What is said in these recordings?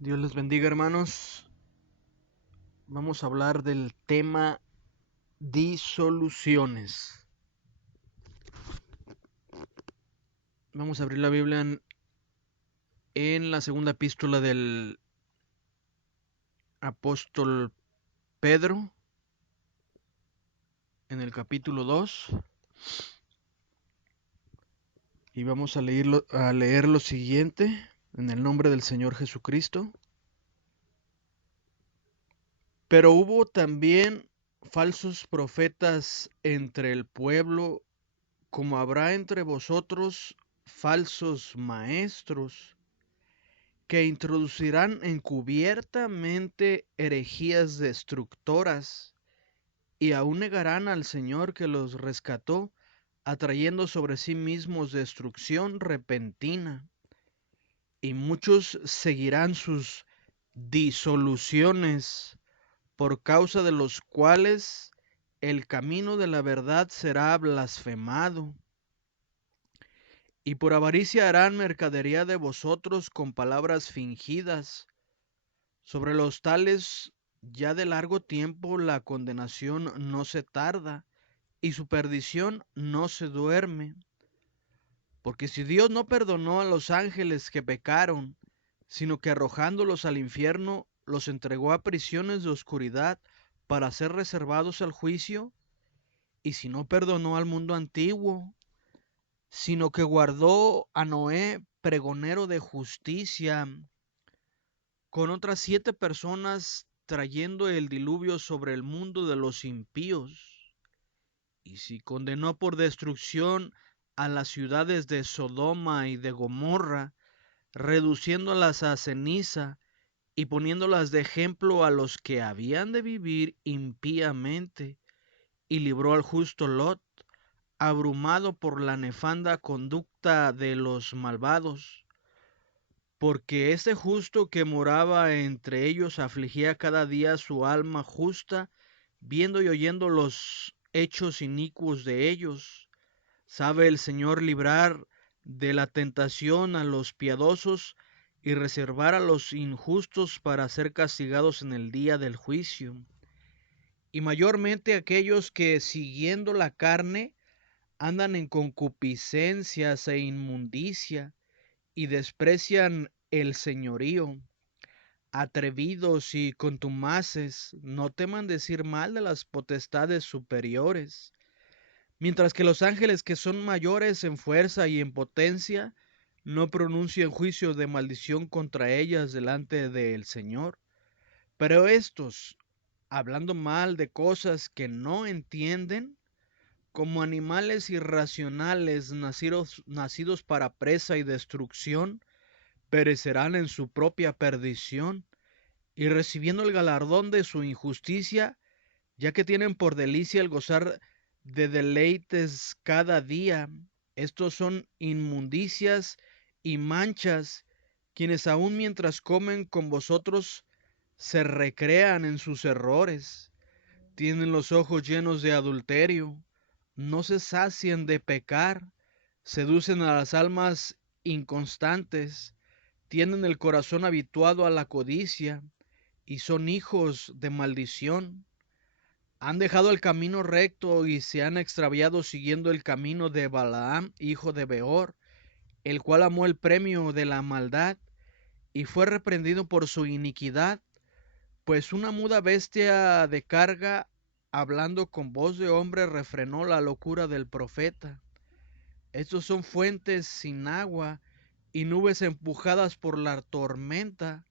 Dios les bendiga, hermanos. Vamos a hablar del tema disoluciones. Vamos a abrir la Biblia en la segunda epístola del apóstol Pedro, en el capítulo 2, y vamos a leer lo siguiente en el nombre del Señor Jesucristo. Pero hubo también falsos profetas entre el pueblo, como habrá entre vosotros falsos maestros, que introducirán encubiertamente herejías destructoras, y aún negarán al Señor que los rescató, atrayendo sobre sí mismos destrucción repentina. Y muchos seguirán sus disoluciones, por causa de los cuales el camino de la verdad será blasfemado. Y por avaricia harán mercadería de vosotros con palabras fingidas. Sobre los tales ya de largo tiempo la condenación no se tarda, y su perdición no se duerme. Porque si Dios no perdonó a los ángeles que pecaron, sino que arrojándolos al infierno los entregó a prisiones de oscuridad para ser reservados al juicio, y si no perdonó al mundo antiguo, sino que guardó a Noé, pregonero de justicia, con otras 7 personas, trayendo el diluvio sobre el mundo de los impíos. Y si condenó por destrucción a las ciudades de Sodoma y de Gomorra, reduciéndolas a ceniza y poniéndolas de ejemplo a los que habían de vivir impíamente, y libró al justo Lot, abrumado por la nefanda conducta de los malvados, porque ese justo que moraba entre ellos afligía cada día su alma justa, viendo y oyendo los hechos inicuos de ellos. Sabe el Señor librar de la tentación a los piadosos y reservar a los injustos para ser castigados en el día del juicio. Y mayormente aquellos que, siguiendo la carne, andan en concupiscencias e inmundicia, y desprecian el señorío. Atrevidos y contumaces, no teman decir mal de las potestades superiores, mientras que los ángeles, que son mayores en fuerza y en potencia, no pronuncian juicio de maldición contra ellas delante del Señor. Pero estos, hablando mal de cosas que no entienden, como animales irracionales nacidos para presa y destrucción, perecerán en su propia perdición, y recibiendo el galardón de su injusticia, ya que tienen por delicia el gozar de deleites cada día. Estos son inmundicias y manchas, quienes aun mientras comen con vosotros se recrean en sus errores. Tienen los ojos llenos de adulterio, no se sacian de pecar, seducen a las almas inconstantes, tienen el corazón habituado a la codicia y son hijos de maldición. Han dejado el camino recto y se han extraviado siguiendo el camino de Balaam, hijo de Beor, el cual amó el premio de la maldad y fue reprendido por su iniquidad, pues una muda bestia de carga, hablando con voz de hombre, refrenó la locura del profeta. Estos son fuentes sin agua y nubes empujadas por la tormenta,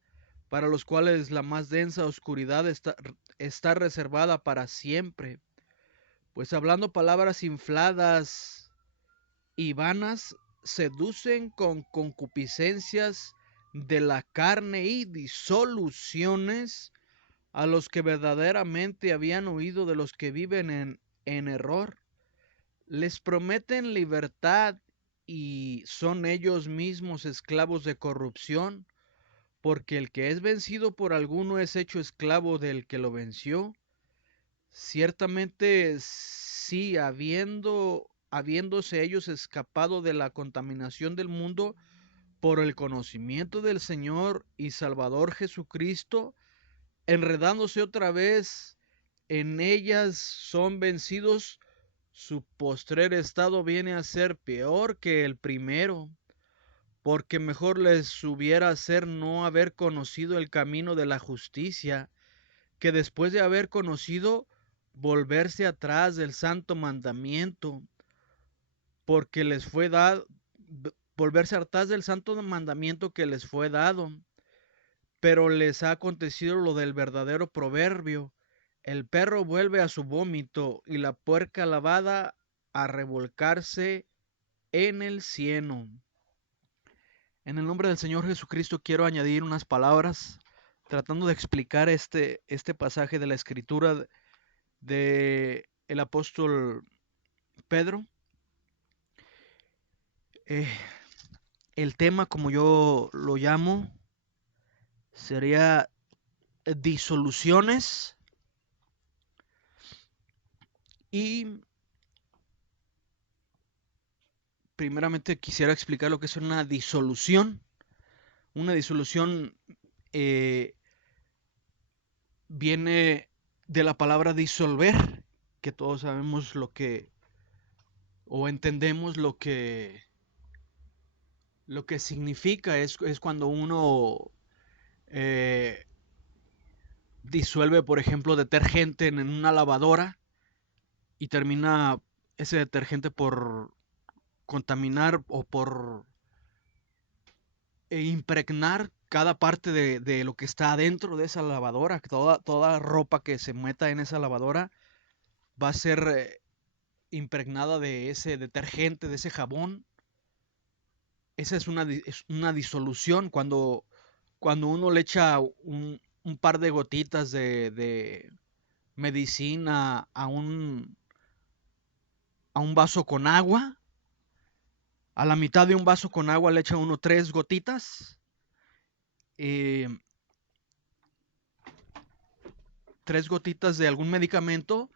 para los cuales la más densa oscuridad está reservada para siempre. Pues hablando palabras infladas y vanas, seducen con concupiscencias de la carne y disoluciones a los que verdaderamente habían oído, de los que viven en error. Les prometen libertad y son ellos mismos esclavos de corrupción, porque el que es vencido por alguno es hecho esclavo del que lo venció. Ciertamente sí, habiéndose ellos escapado de la contaminación del mundo, por el conocimiento del Señor y Salvador Jesucristo, enredándose otra vez en ellas, son vencidos. Su postrer estado viene a ser peor que el primero, porque mejor les hubiera ser no haber conocido el camino de la justicia, que después de haber conocido, volverse atrás del santo mandamiento, porque les fue dado, volverse atrás del santo mandamiento que les fue dado. Pero les ha acontecido lo del verdadero proverbio: el perro vuelve a su vómito y la puerca lavada a revolcarse en el cieno. En el nombre del Señor Jesucristo quiero añadir unas palabras tratando de explicar este pasaje de la escritura de el apóstol Pedro. El tema, como yo lo llamo, sería disoluciones. Y primeramente quisiera explicar lo que es una disolución. Una disolución viene de la palabra disolver, que todos sabemos lo que, o entendemos lo que significa. Es cuando uno disuelve, por ejemplo, detergente en una lavadora y termina ese detergente por contaminar o por impregnar cada parte de lo que está adentro de esa lavadora. Toda ropa que se meta en esa lavadora va a ser impregnada de ese detergente, de ese jabón. Esa es una disolución. Cuando uno le echa un par de gotitas de medicina a un vaso con agua, a la mitad de un vaso con agua le echa uno 3 gotitas. 3 gotitas de algún medicamento,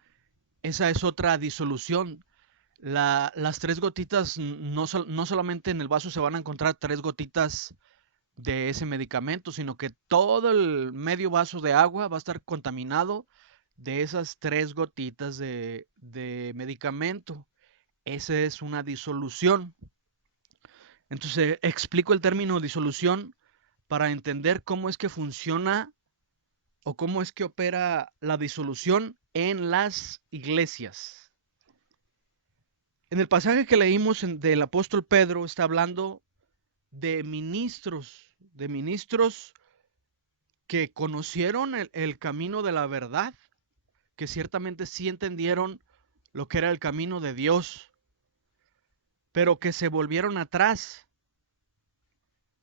esa es otra disolución. Las 3 gotitas, no solamente en el vaso se van a encontrar 3 gotitas de ese medicamento, sino que todo el medio vaso de agua va a estar contaminado de esas 3 gotitas de medicamento. Esa es una disolución. Entonces, explico el término disolución para entender cómo es que funciona o cómo es que opera la disolución en las iglesias. En el pasaje que leímos del apóstol Pedro está hablando de ministros que conocieron el camino de la verdad, que ciertamente sí entendieron lo que era el camino de Dios, pero que se volvieron atrás.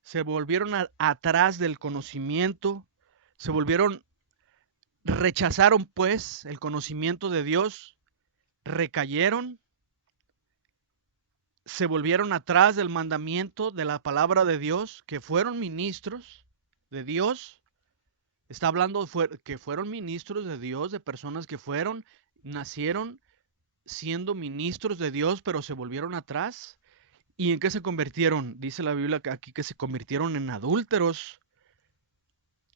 Se volvieron atrás del conocimiento, rechazaron pues el conocimiento de Dios, recayeron, se volvieron atrás del mandamiento de la palabra de Dios, que fueron ministros de Dios. Está hablando que fueron ministros de Dios, de personas que nacieron siendo ministros de Dios, pero se volvieron atrás. ¿Y en qué se convirtieron? Dice la Biblia aquí que se convirtieron en adúlteros.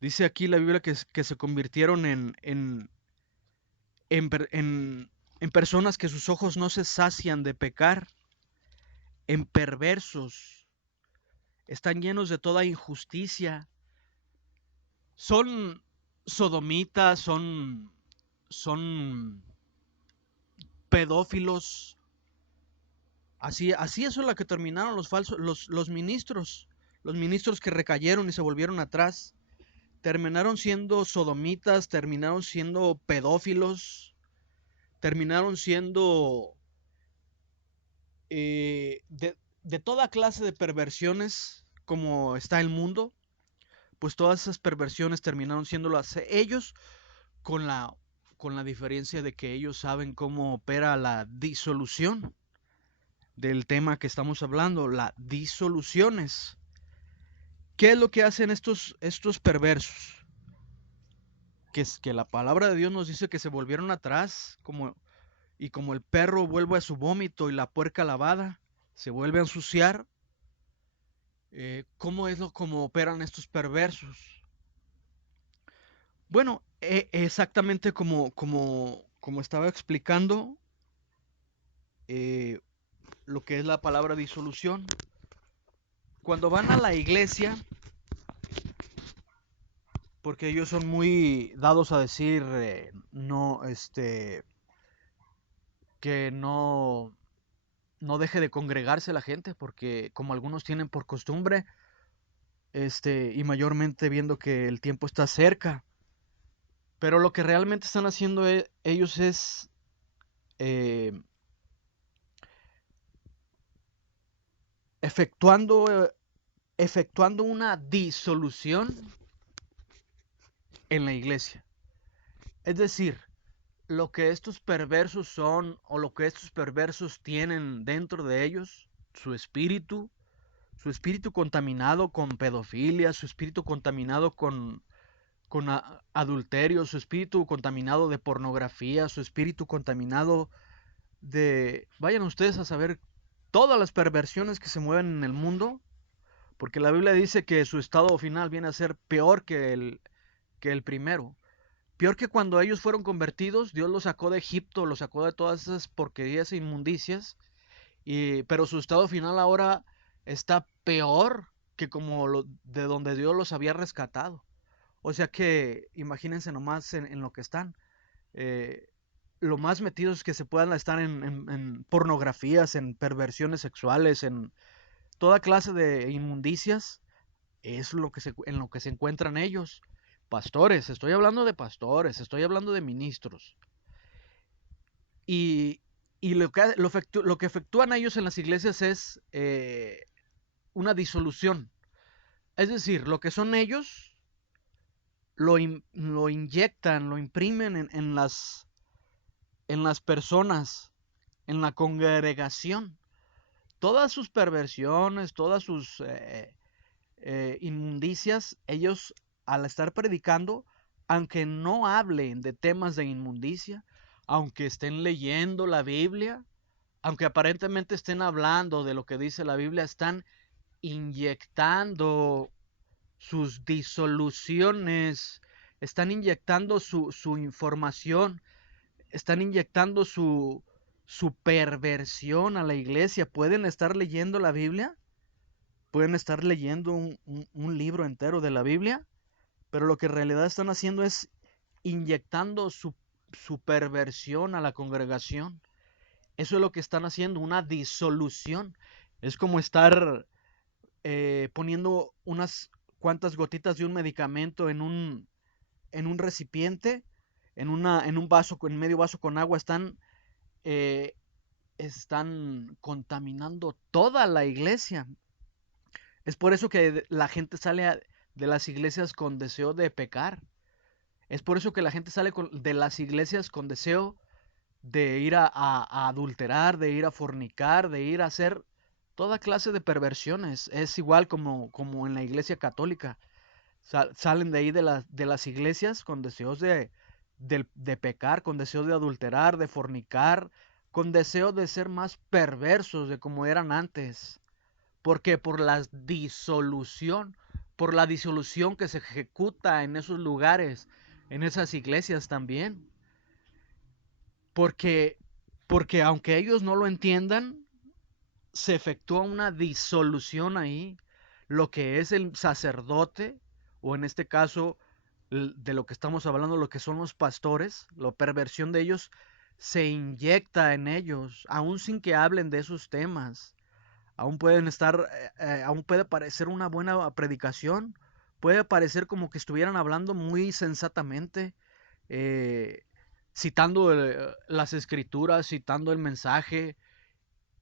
Dice aquí la Biblia que se convirtieron en personas que sus ojos no se sacian de pecar, en perversos, están llenos de toda injusticia, son sodomitas, son pedófilos. Así es la que terminaron los ministros que recayeron y se volvieron atrás. Terminaron siendo sodomitas, terminaron siendo pedófilos, terminaron siendo de toda clase de perversiones como está el mundo. Pues todas esas perversiones terminaron siéndolas ellos, con la diferencia de que ellos saben cómo opera la disolución del tema que estamos hablando, las disoluciones. ¿Qué es lo que hacen estos perversos? Que la palabra de Dios nos dice que se volvieron atrás, como el perro vuelve a su vómito y la puerca lavada se vuelve a ensuciar. ¿Cómo es lo como operan estos perversos? Bueno, exactamente como estaba explicando, eh, lo que es la palabra disolución. Cuando van a la iglesia, porque ellos son muy dados a decir, no, que no deje de congregarse la gente, porque como algunos tienen por costumbre, y mayormente viendo que el tiempo está cerca, pero lo que realmente están haciendo ellos es eh, efectuando, efectuando una disolución en la iglesia. Es decir, lo que estos perversos son o lo que estos perversos tienen dentro de ellos, su espíritu contaminado con pedofilia, su espíritu contaminado con adulterio, su espíritu contaminado de pornografía, su espíritu contaminado de... Vayan ustedes a saber todas las perversiones que se mueven en el mundo, porque la Biblia dice que su estado final viene a ser peor que el primero. Peor que cuando ellos fueron convertidos, Dios los sacó de Egipto, los sacó de todas esas porquerías e inmundicias, pero su estado final ahora está peor que de donde Dios los había rescatado. O sea que imagínense nomás en lo que están. eh, lo más metidos que se puedan estar en pornografías, en perversiones sexuales, en toda clase de inmundicias, es en lo que se encuentran ellos. Pastores, estoy hablando de pastores, estoy hablando de ministros. Y, y lo que efectúan ellos en las iglesias es una disolución. Es decir, lo que son ellos lo inyectan, lo imprimen en las personas, en la congregación. Todas sus perversiones, todas sus inmundicias, ellos al estar predicando, aunque no hablen de temas de inmundicia, aunque estén leyendo la Biblia, aunque aparentemente estén hablando de lo que dice la Biblia, están inyectando sus disoluciones, están inyectando su información, están inyectando su perversión a la iglesia. Pueden estar leyendo la Biblia, pueden estar leyendo un libro entero de la Biblia, pero lo que en realidad están haciendo es inyectando su perversión a la congregación. Eso es lo que están haciendo, una disolución. Es como estar poniendo unas cuantas gotitas de un medicamento en un recipiente, en un vaso, en medio vaso con agua, eh, están contaminando toda la iglesia. Es por eso que la gente sale de las iglesias con deseo de pecar. Es por eso que la gente sale de las iglesias con deseo de ir a adulterar, de ir a fornicar, de ir a hacer toda clase de perversiones. Es igual como en la iglesia católica. Salen de ahí de las iglesias con deseos de pecar, con deseos de adulterar, de fornicar, con deseo de ser más perversos de como eran antes. Porque por la disolución que se ejecuta en esos lugares, en esas iglesias también. Porque, porque aunque ellos no lo entiendan, se efectúa una disolución ahí. Lo que es el sacerdote, o en este caso, de lo que estamos hablando, lo que son los pastores, la perversión de ellos, se inyecta en ellos, aún sin que hablen de esos temas. Aún pueden estar, aún puede parecer una buena predicación, puede parecer como que estuvieran hablando muy sensatamente, eh, citando las escrituras, citando el mensaje,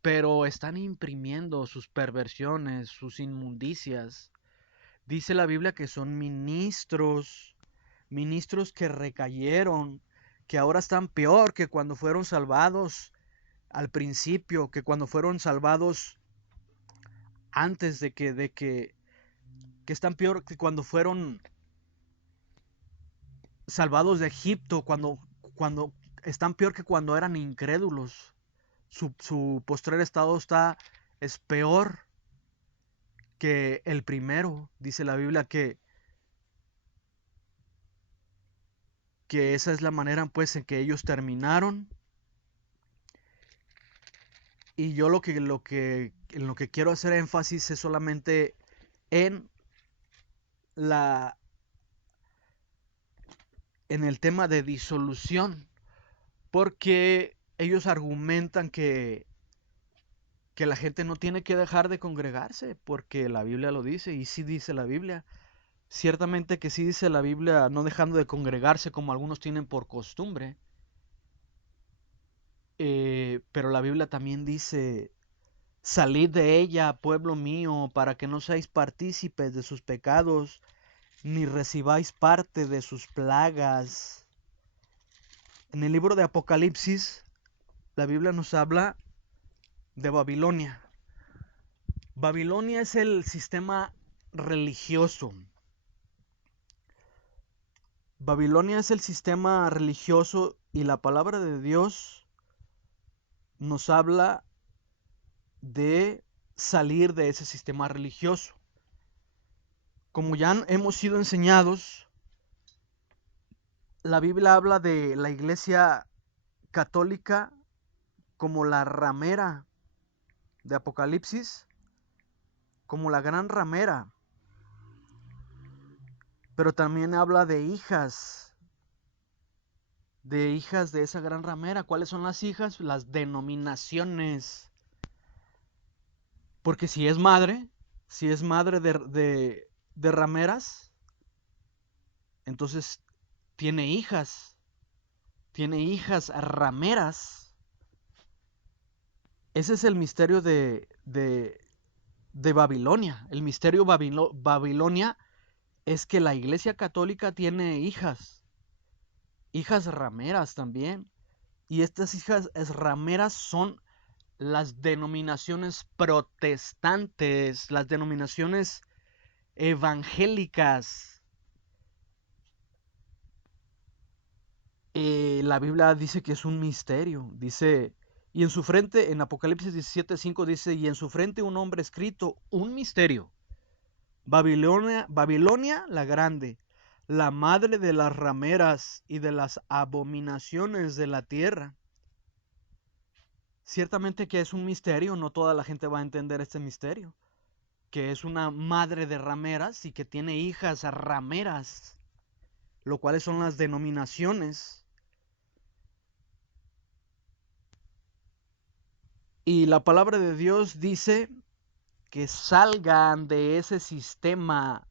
pero están imprimiendo sus perversiones, sus inmundicias. Dice la Biblia que son ministros, ministros que recayeron, que ahora están peor que cuando fueron salvados al principio, que cuando fueron salvados antes que están peor que cuando fueron salvados de Egipto, cuando están peor que cuando eran incrédulos. Su postrer estado es peor. que el primero, dice la Biblia, que esa es la manera pues en que ellos terminaron. Y yo en lo que quiero hacer énfasis es solamente en en el tema de disolución, porque ellos argumentan que la gente no tiene que dejar de congregarse, porque la Biblia lo dice, y sí dice la Biblia. Ciertamente que sí dice la Biblia, no dejando de congregarse como algunos tienen por costumbre, pero la Biblia también dice: salid de ella, pueblo mío, para que no seáis partícipes de sus pecados, ni recibáis parte de sus plagas. En el libro de Apocalipsis, la Biblia nos habla de Babilonia. Babilonia es el sistema religioso. Babilonia es el sistema religioso, y la palabra de Dios nos habla de salir de ese sistema religioso. Como ya hemos sido enseñados, la Biblia habla de la Iglesia católica como la ramera de Apocalipsis, como la gran ramera, pero también habla de hijas de esa gran ramera. ¿Cuáles son las hijas? Las denominaciones. Porque si es madre de rameras, entonces tiene hijas rameras. Ese es el misterio de Babilonia. El misterio Babilonia es que la Iglesia Católica tiene hijas rameras también. Y estas hijas rameras son las denominaciones protestantes, las denominaciones evangélicas. La Biblia dice que es un misterio. Dice, y en su frente, en Apocalipsis 17:5 dice: y en su frente un hombre escrito, un misterio. Babilonia la grande, la madre de las rameras y de las abominaciones de la tierra. Ciertamente que es un misterio, no toda la gente va a entender este misterio, que es una madre de rameras y que tiene hijas rameras, lo cuales son las denominaciones. Y la palabra de Dios dice que salgan de ese sistema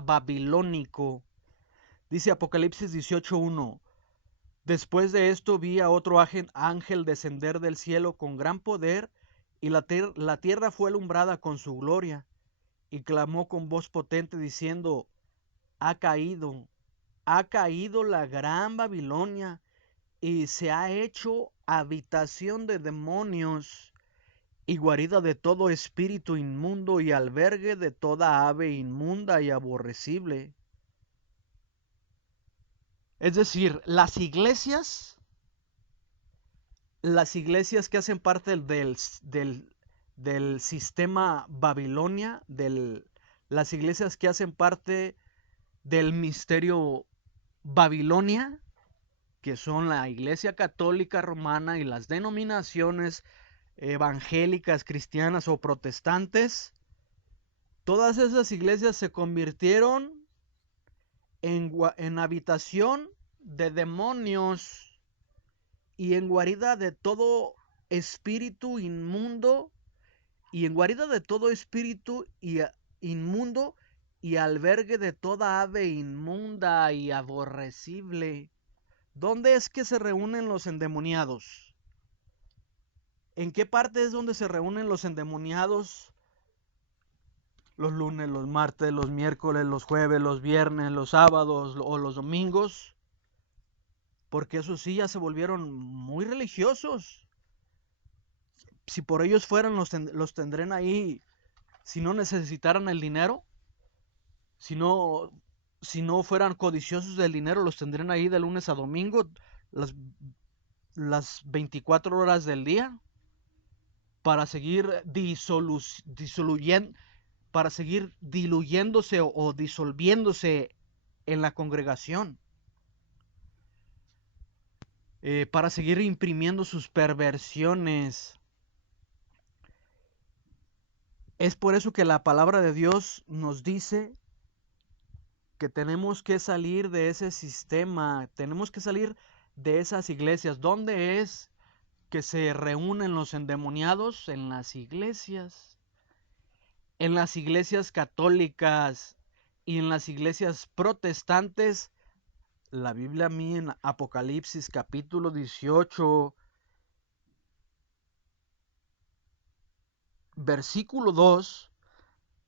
babilónico. Dice Apocalipsis 18:1: después de esto vi a otro ángel descender del cielo con gran poder, y la tierra fue alumbrada con su gloria, y clamó con voz potente diciendo: ha caído la gran Babilonia, y se ha hecho habitación de demonios, y guarida de todo espíritu inmundo, y albergue de toda ave inmunda y aborrecible. Es decir, las iglesias que hacen parte del sistema Babilonia, las iglesias que hacen parte del misterio Babilonia, que son la Iglesia Católica Romana y las denominaciones evangélicas, cristianas o protestantes, todas esas iglesias se convirtieron en habitación de demonios y en guarida de todo espíritu inmundo, inmundo y albergue de toda ave inmunda y aborrecible. ¿Dónde es que se reúnen los endemoniados? ¿En qué parte es donde se reúnen los endemoniados? Los lunes, los martes, los miércoles, los jueves, los viernes, los sábados o los domingos. Porque esos sí ya se volvieron muy religiosos. Si por ellos fueran, los tendrían ahí. Si no necesitaran el dinero, si no fueran codiciosos del dinero, los tendrían ahí de lunes a domingo, las 24 horas del día, para seguir para seguir diluyéndose o disolviéndose en la congregación, para seguir imprimiendo sus perversiones. Es por eso que la palabra de Dios nos dice que tenemos que salir de ese sistema, tenemos que salir de esas iglesias. ¿Dónde es que se reúnen los endemoniados? En las iglesias católicas y en las iglesias protestantes. La Biblia a mí en Apocalipsis capítulo 18, versículo 2,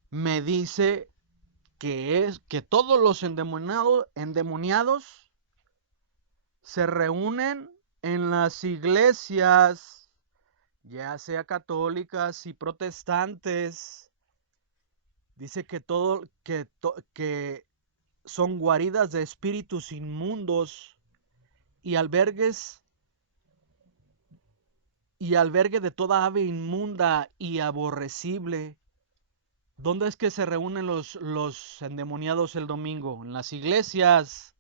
me dice que todos los endemoniados se reúnen en las iglesias, ya sea católicas y protestantes. Dice que que son guaridas de espíritus inmundos y albergue de toda ave inmunda y aborrecible. ¿Dónde es que se reúnen los endemoniados el domingo? En las iglesias.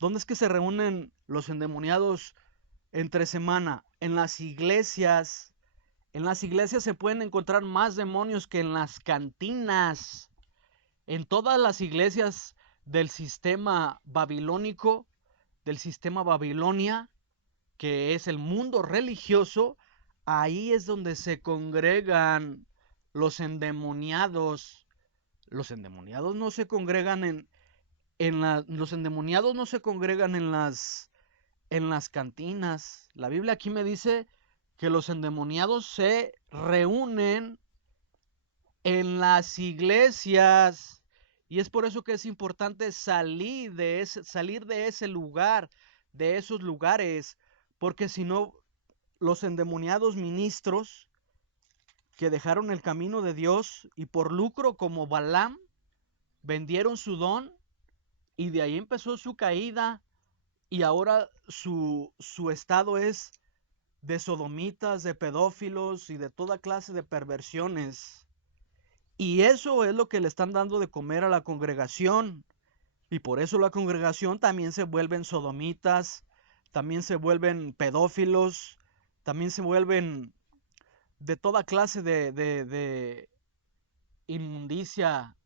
¿Dónde es que se reúnen los endemoniados entre semana? En las iglesias. En las iglesias se pueden encontrar más demonios que en las cantinas. En todas las iglesias del sistema babilónico, del sistema Babilonia, que es el mundo religioso, ahí es donde se congregan los endemoniados. Los endemoniados no se congregan los endemoniados no se congregan en las cantinas. La Biblia aquí me dice que los endemoniados se reúnen en las iglesias. Y es por eso que es importante salir de ese lugar, de esos lugares, porque si no, los endemoniados ministros que dejaron el camino de Dios y por lucro como Balaam vendieron su don y de ahí empezó su caída y ahora su estado es de sodomitas, de pedófilos y de toda clase de perversiones. Y eso es lo que le están dando de comer a la congregación. Y por eso la congregación también se vuelven sodomitas, también se vuelven pedófilos, también se vuelven de toda clase de inmundicia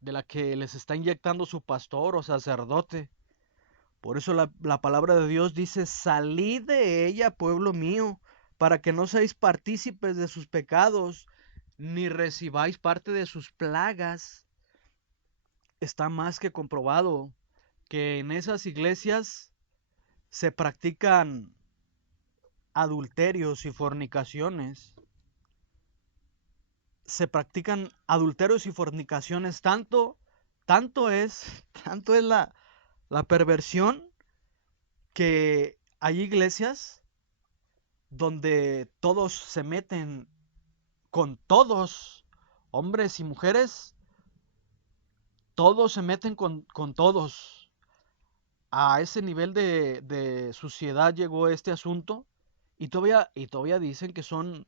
de la que les está inyectando su pastor o sacerdote. Por eso la palabra de Dios dice: salid de ella, pueblo mío, para que no seáis partícipes de sus pecados, ni recibáis parte de sus plagas. Está más que comprobado que en esas iglesias se practican adulterios y fornicaciones. Se practican adulterios y fornicaciones. Tanto es la perversión que hay iglesias donde todos se meten con todos, hombres y mujeres, todos se meten con todos. A ese nivel de suciedad llegó este asunto y todavía dicen que son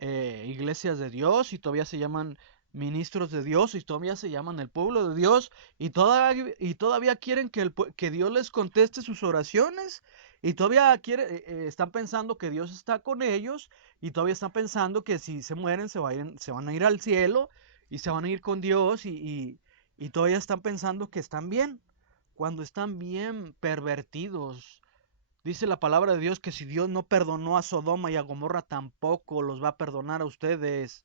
iglesias de Dios y todavía se llaman ministros de Dios y todavía se llaman el pueblo de Dios y todavía quieren que Dios les conteste sus oraciones y todavía están pensando que Dios está con ellos y todavía están pensando que si se mueren se van a ir al cielo y se van a ir con Dios y todavía están pensando que están bien cuando están bien pervertidos. Dice la palabra de Dios que si Dios no perdonó a Sodoma y a Gomorra, tampoco los va a perdonar a ustedes.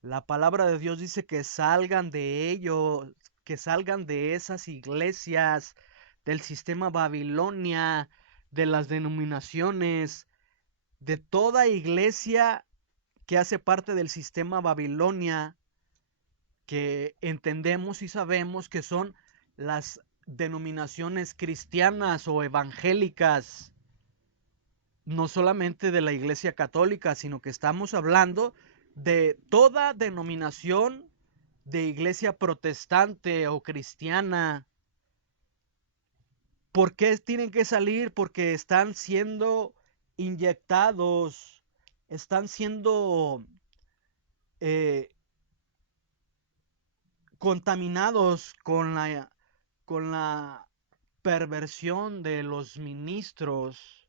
La palabra de Dios dice que salgan de ellos, que salgan de esas iglesias, del sistema Babilonia, de las denominaciones, de toda iglesia que hace parte del sistema Babilonia, que entendemos y sabemos que son las denominaciones cristianas o evangélicas, no solamente de la Iglesia Católica, sino que estamos hablando de toda denominación de iglesia protestante o cristiana. ¿Por qué tienen que salir? Porque están siendo inyectados, están siendo contaminados con la perversión de los ministros,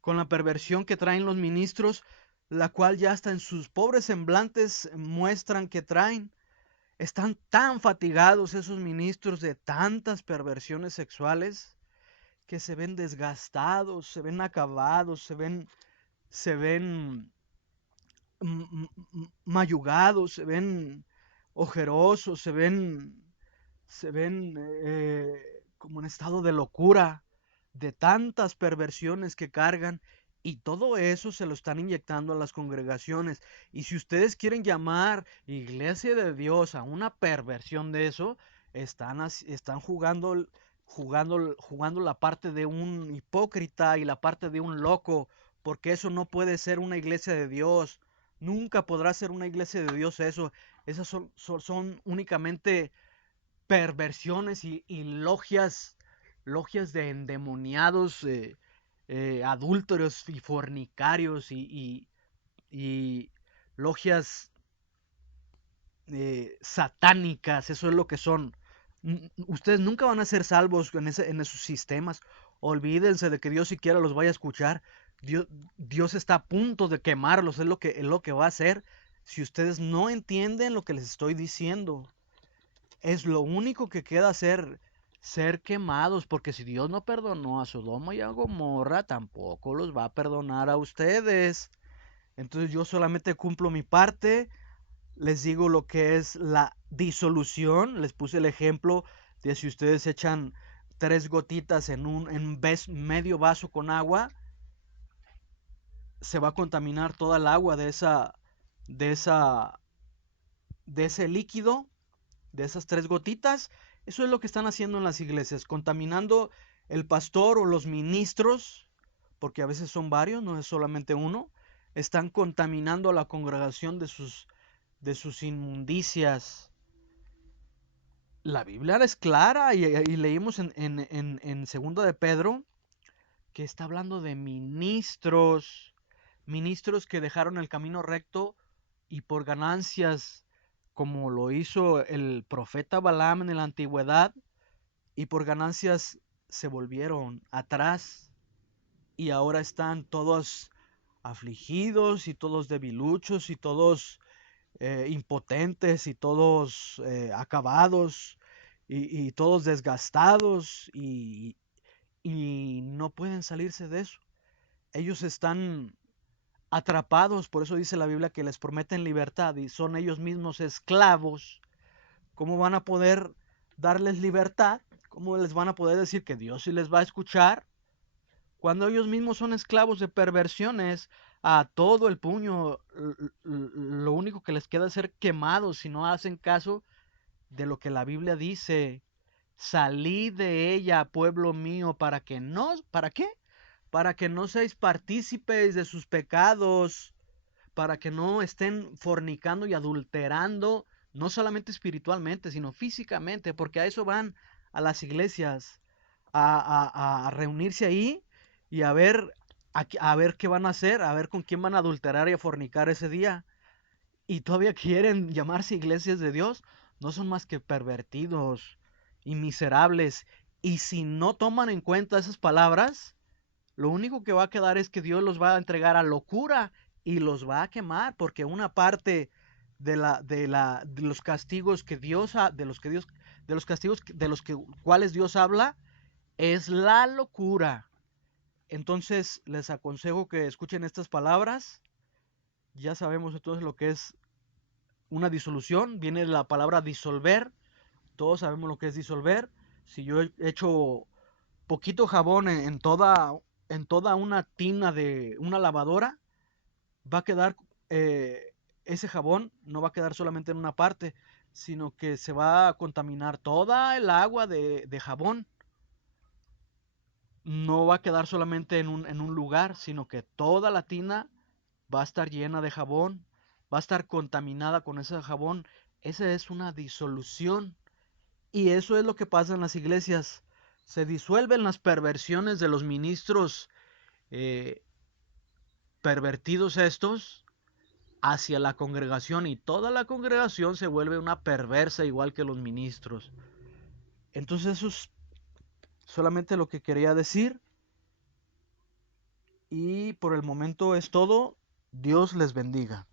con la perversión que traen los ministros, la cual ya hasta en sus pobres semblantes muestran que traen. Están tan fatigados esos ministros de tantas perversiones sexuales que se ven desgastados, se ven acabados, se ven mayugados, se ven ojerosos, se ven como en estado de locura, de tantas perversiones que cargan, y todo eso se lo están inyectando a las congregaciones. Y si ustedes quieren llamar iglesia de Dios a una perversión de eso, están jugando la parte de un hipócrita y la parte de un loco, porque eso no puede ser una iglesia de Dios. Nunca podrá ser una iglesia de Dios eso. Esas son únicamente perversiones y logias de endemoniados, adúlteros y fornicarios y logias satánicas. Eso es lo que son. Ustedes nunca van a ser salvos en esos sistemas. Olvídense de que Dios siquiera los vaya a escuchar. Dios está a punto de quemarlos, es lo que va a hacer si ustedes no entienden lo que les estoy diciendo. Es lo único que queda ser quemados, porque si Dios no perdonó a Sodoma y a Gomorra, tampoco los va a perdonar a ustedes. Entonces yo solamente cumplo mi parte, les digo lo que es la disolución, les puse el ejemplo de si ustedes echan 3 gotitas medio vaso con agua, se va a contaminar toda el agua de esa, de ese líquido, de esas 3 gotitas. Eso es lo que están haciendo en las iglesias, contaminando el pastor o los ministros, porque a veces son varios, no es solamente uno. Están contaminando a la congregación de sus inmundicias. La Biblia es clara y leímos en segunda de Pedro que está hablando de ministros que dejaron el camino recto y por ganancias, como lo hizo el profeta Balaam en la antigüedad, y por ganancias se volvieron atrás y ahora están todos afligidos y todos debiluchos y todos impotentes y todos acabados y todos desgastados y no pueden salirse de eso. Ellos están atrapados, por eso dice la Biblia que les prometen libertad y son ellos mismos esclavos. ¿Cómo van a poder darles libertad? ¿Cómo les van a poder decir que Dios sí les va a escuchar? Cuando ellos mismos son esclavos de perversiones, a todo el puño, lo único que les queda es ser quemados si no hacen caso de lo que la Biblia dice. Salid de ella, pueblo mío, ¿para qué? Para que no seáis partícipes de sus pecados, para que no estén fornicando y adulterando, no solamente espiritualmente, sino físicamente, porque a eso van a las iglesias, a reunirse ahí y a ver qué van a hacer, a ver con quién van a adulterar y a fornicar ese día. Y todavía quieren llamarse iglesias de Dios, no son más que pervertidos y miserables. Y si no toman en cuenta esas palabras, lo único que va a quedar es que Dios los va a entregar a locura y los va a quemar, porque una parte de los castigos que Dios de los castigos cuales Dios habla es la locura. Entonces les aconsejo que escuchen estas palabras. Ya sabemos entonces lo que es una disolución, viene de la palabra disolver. Todos sabemos lo que es disolver. Si yo echo poquito jabón en toda una tina de una lavadora, va a quedar, ese jabón no va a quedar solamente en una parte, sino que se va a contaminar toda el agua de jabón. No va a quedar solamente en un lugar, sino que toda la tina va a estar llena de jabón, va a estar contaminada con ese jabón. Esa es una disolución. Y eso es lo que pasa en las iglesias. Se disuelven las perversiones de los ministros, pervertidos estos, hacia la congregación, y toda la congregación se vuelve una perversa igual que los ministros. Entonces eso es solamente lo que quería decir, y por el momento es todo. Dios les bendiga.